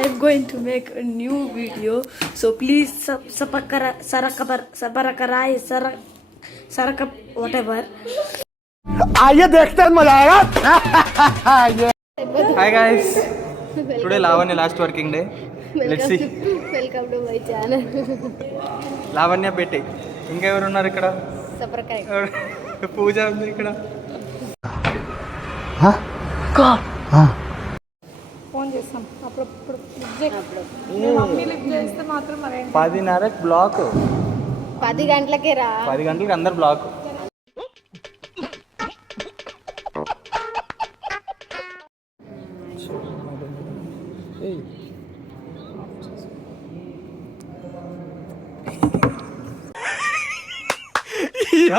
I'm going to make a new video. So please saraka whatever. आइए देखते हैं मजा आएगा. Hi guys. Today Lavanya last working day. Let's see. Welcome to my channel. Lavanya బెట్టి ఇంకెవరు ఉన్నారు ఇక్కడ? సపరకాయ పూజ ఉంది ఇక్కడ. ఫోన్ చేస్తాం అప్పుడు మమ్మీ లిఫ్ట్ చేస్తే మాత్రం 10:30 బ్లాక్. 10 గంటలకే రా. 10 గంటలకి అందరు బ్లాక్.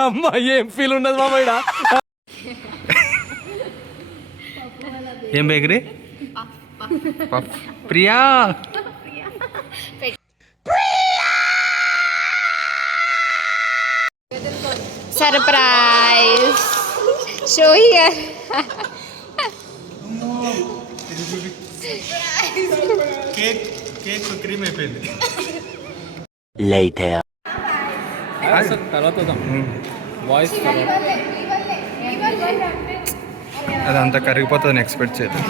అమ్మ ఏం ఫీల్ ఉండదు మామయ్య. ఏం bakery? Priya surprise show here. Cake cream అయిపోయింది. Later. తర్వాత వాయిస్ అదంతా కరిగిపోతుంది ఎక్స్పెక్ట్ చేయలేదు.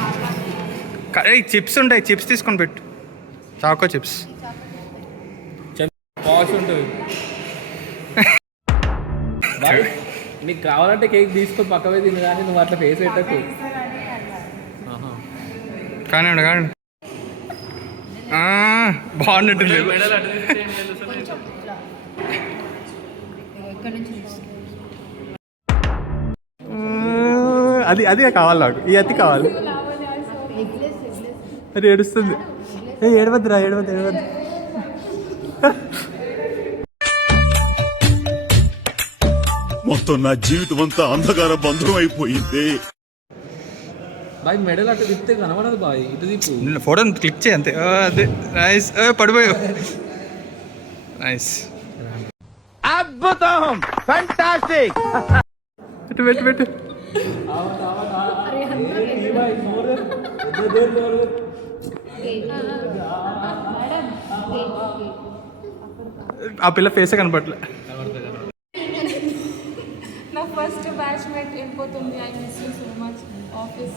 చిప్స్ ఉంటాయి, చిప్స్ తీసుకొని పెట్టు. చాకో చిప్స్ పాష్ ఉంటుంది. నీకు కావాలంటే కేక్ తీసుకొని పక్కవే తిను, కానీ నువ్వు అట్లా ఫేస్ పెట్టకు. కానివ్వండి కానివ్వండి. బాగున్నట్టుంది. అది అది కావాలి నాకు. ఈ అతి కావాలి. అది ఏడుస్తుంది. ఏడవద్దురా, ఏడవద్దు ఏడవద్దు. మొత్తం నా జీవితం అంతా అంధకార బంధం అయిపోయింది. బాయ్ మెడల్ అట్లా తిప్పితే కనబడదు బాయ్, ఇటు తిప్పు. ఫోటో క్లిక్ చేయి అంతే. అదే నైస్. పడిపోయావు. నైస్. అద్భుతం, ఫ్యాంటాస్టిక్. పెట్టు పెట్టు పెట్టు. ఆ పిల్ల ఫేసే కనపట్లే. నా ఫస్ట్ బ్యాచ్మేట్ వెళ్ళిపోతుంది. I miss you so much. Office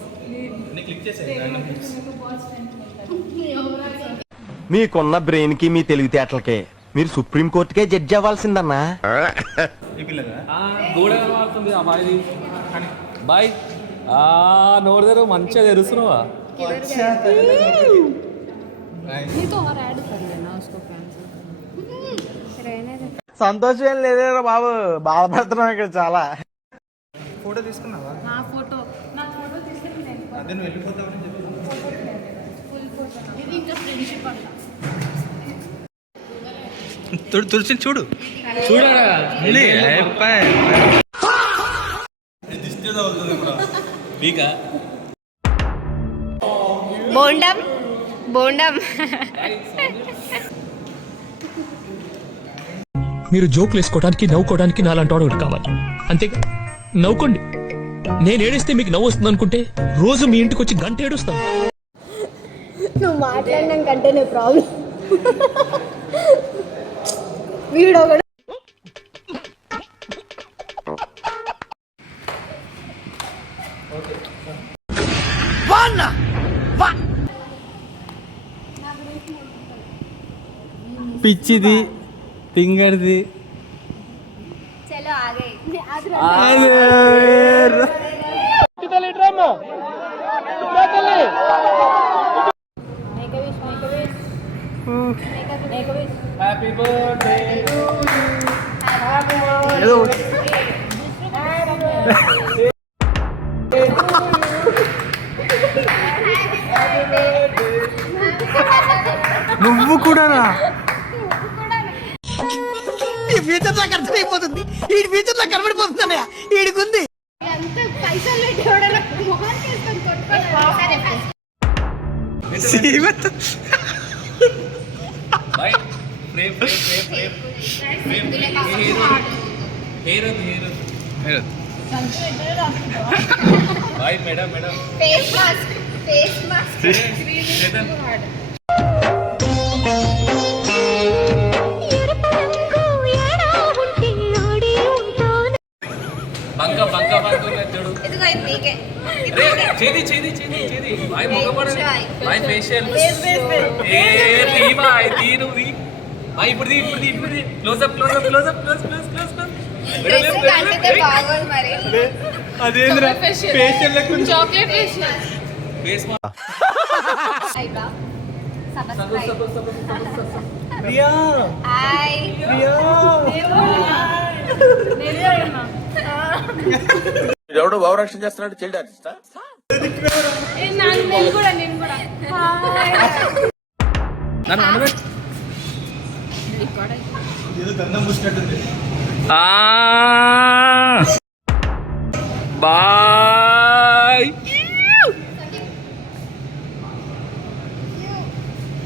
మీకున్న బ్రెయిన్ కి మీ తెలివితేటలకే మీరు సుప్రీం కోర్టుకే జడ్జి అవ్వాల్సిందన్నా. గోడ కనబడుతుంది ఆ బాయ్ది. బాయ్ నోరు తెరు, మంచిగా తెరుస్తున్నావా? సంతోషం ఏం లేదేరా బాబు, బాధపడుతున్నాం ఇక్కడ చాలా. ఫోటో తీసుకున్నావా? నా ఫోటో తీసుకుని అదే నువ్వు వెళ్ళిపోతావని చెప్పి ఇది ఇంకా ఫ్రెండ్షిప్ అంట. తుడిచి చూడు బోండం బోండం. మీరు జోకులు వేసుకోవడానికి, నవ్వుకోవడానికి నాలాంటి వాడు ఒకటి కావాలి. అంతేగా, నవ్వుకోండి. నేను ఏడిస్తే మీకు నవ్వు వస్తుంది అనుకుంటే రోజు మీ ఇంటికి వచ్చి గంట ఏడుస్తాను. నువ్వు మాట్లాడడం కంటే నీ ప్రాబ్లం. వీడు ఒకడు పిచ్చిది, తింగడిది. చలో ఆగే. Happy birthday. నువ్వు కూడానా? ఈ ఫ్యూచర్ నాకు అర్థమైపోతుంది. ఈ ఫ్యూచర్ నాకు కనబడిపోతుంది. ఈడికుంది పైసలు పెట్టి మొహం చేసుకొని కొట్టుకోవాలి. బాయ్ ఫ్రేమ్ ఫ్రేమ్ ఫ్రేమ్ ఫ్రేమ్ హెయిర్ బాయ్ మేడం మేడం. ఫేస్ మాస్క్ చేతన్ చేది బాయ్ మొగపడది బాయ్ ఫేషియల్ ఏ తీ బాయ్ తీ నువ్వు తీ బాయ్ ఇప్పుడు క్లోజ్ అప్ బాగోదు మరి అదేంద్రా ఫేషియల్ చాక్లెట్ ఫేషియల్ ఫేస్ మా అయిబా ప్రియా హాయ్ ఎవడో భావరక్షణ చేస్తున్నాడు చైల్డ్ ఆర్టిస్టా నేను కూడా నన్ను అనబెట్టు ఏదో దండం పూసినట్టుంది. బాయ్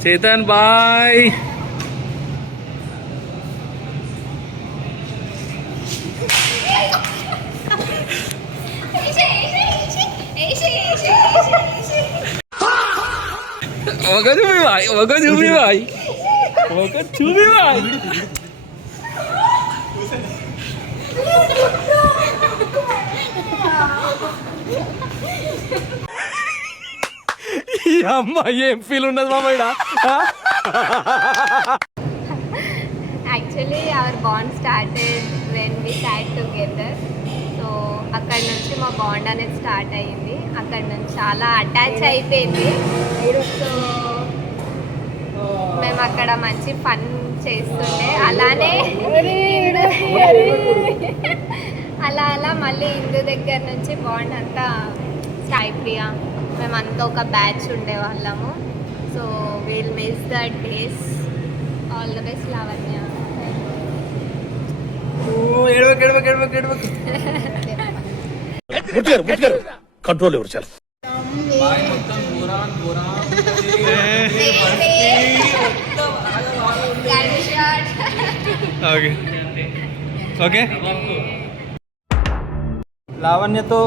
చేతన్ బాయ్ ఒక చూపి బాయ్ ఈ అమ్మాయి ఏం ఫీల్ ఉండదు మామయ్య actually our bond started when we sat together. So అక్కడ నుంచి మా బాండ్ అనేది స్టార్ట్ అయ్యింది. అక్కడ నుంచి చాలా అటాచ్ అయిపోయింది. సో మేము అక్కడ మంచి ఫన్ చేస్తుండే. అలానే అలా మళ్ళీ ఇందు దగ్గర నుంచి బాండ్ అంతా ప్రియా మేమంతా ఒక బ్యాచ్ ఉండేవాళ్ళము. So we'll miss the days. All the best Lavanya. Control ఎవరు చాలు ఓకే ఓకే లావణ్యతో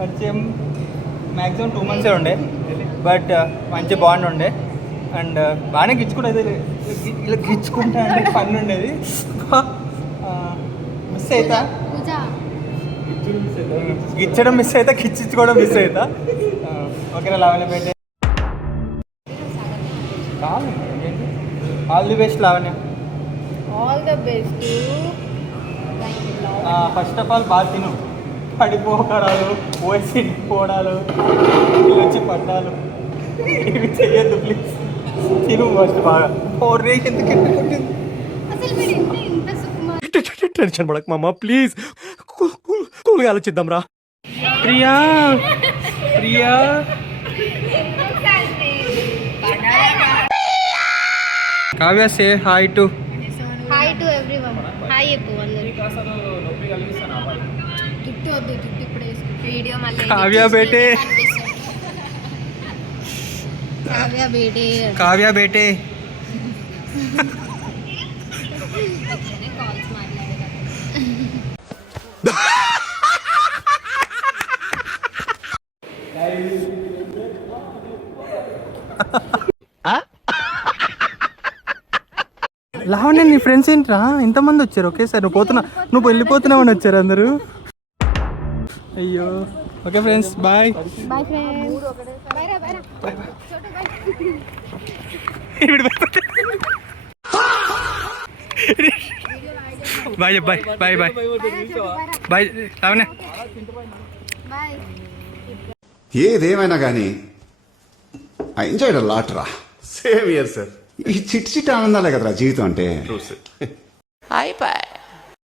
పరిచయం మ్యాక్సిమం 2 months ఉండే. బట్ మంచి బాండ్ ఉండే అండ్ బాగానే గిచ్చుకుంటే ఇలా గిచ్చుకుంటా అంటే ఫన్ ఉండేది. మిస్ అవుతా గిచ్చడం మిస్ అవుతా, గిచ్చించుకోవడం మిస్ అవుతా. ఓకేనా లావణ్య పెట్టే all the best Lavanya. All the best. First of all బాగా తిను. పడిపోకడాలు, పోసి పోవడాలు, వచ్చి పడ్డాలు ఇవి చెయ్యొద్దు ప్లీజ్. తిను ఫస్ట్ బాగా. రే ఎందుకు అసలు మీరు ఇంత సుకుమార్. టెన్షన్ పడక మామ ప్లీజ్, కూల్గా ఆలోచిద్దాం రా. Priya Kavya say hi to hi to everyone. Hi చెప్పు అందరికి. జుట్టు వద్దు, జుట్టు ఇప్పుడు వేసుకుంటా. వీడియో మళ్ళీ కావ్య బేటే కావ్య బేటే కాల్స్ మాట్లాడేదా. లావణ్య నీ ఫ్రెండ్స్ ఏంట్రా ఇంతమంది వచ్చారు ఒకేసారి? నువ్వు వెళ్ళిపోతున్నావు అని వచ్చారు అందరూ. అయ్యో okay friends bye. Bye friends. Bye bye bye bye bye Lavanya. ఏదేమైనా కానీ ఐ ఎంజాయ్డ్ అ లాట్ రా. Same year sir. ఈ చిట్టి చిట్టి ఆనందాలే కదరా జీవితం అంటే. అయిపోయి